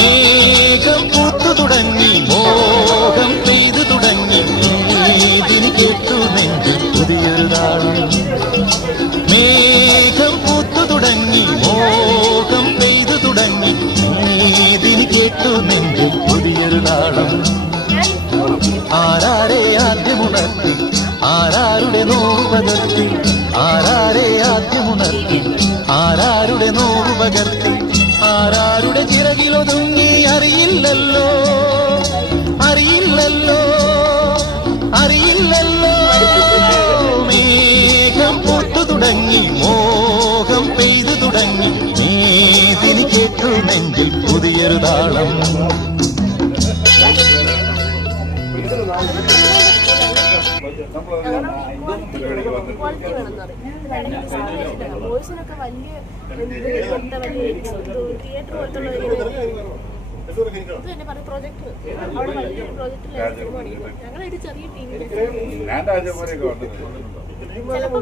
മേഘം പൂത്തു തുടങ്ങി, മോഹം പെയ്തു തുടങ്ങി, ഇതിന് കേട്ടുമെങ്കിൽ പുതിയൊരു താളം. മേഘം പൂത്തു തുടങ്ങി, മോഹം പെയ്തു തുടങ്ങി, ഇതിന് കേട്ടുമെങ്കിൽ പുതിയൊരു താളം. ആരാരെ ആദ്യമുണർത്തി, ആരാരുടെ നോവ് പകർത്തി, ആരാരെ ആദ്യമുണർത്തി, ആരാരുടെ നോവ് പകർത്തി, ആരാരുടെ ചിറകിലൊതുങ്ങി അറിയില്ലല്ലോ, അറിയില്ലല്ലോ, അറിയില്ലല്ലോ. മേഘം പൂത്തു തുടങ്ങി, മോഹം പെയ്തു തുടങ്ങി, നീതിന് കേട്ടു നെഞ്ചിൽ പുതിയൊരു താളം. ബോയ്സിനൊക്കെ വലിയ തിയേറ്റർ പോലത്തുള്ള ഇത് തന്നെ പറഞ്ഞ പ്രോജക്ട്, അവിടെ വലിയൊരു പ്രോജക്റ്റിലാണ് സിനിമ പഠിക്കുന്നത്. ഞങ്ങളൊരു ചെറിയ ടീമിൽ ചിലപ്പോൾ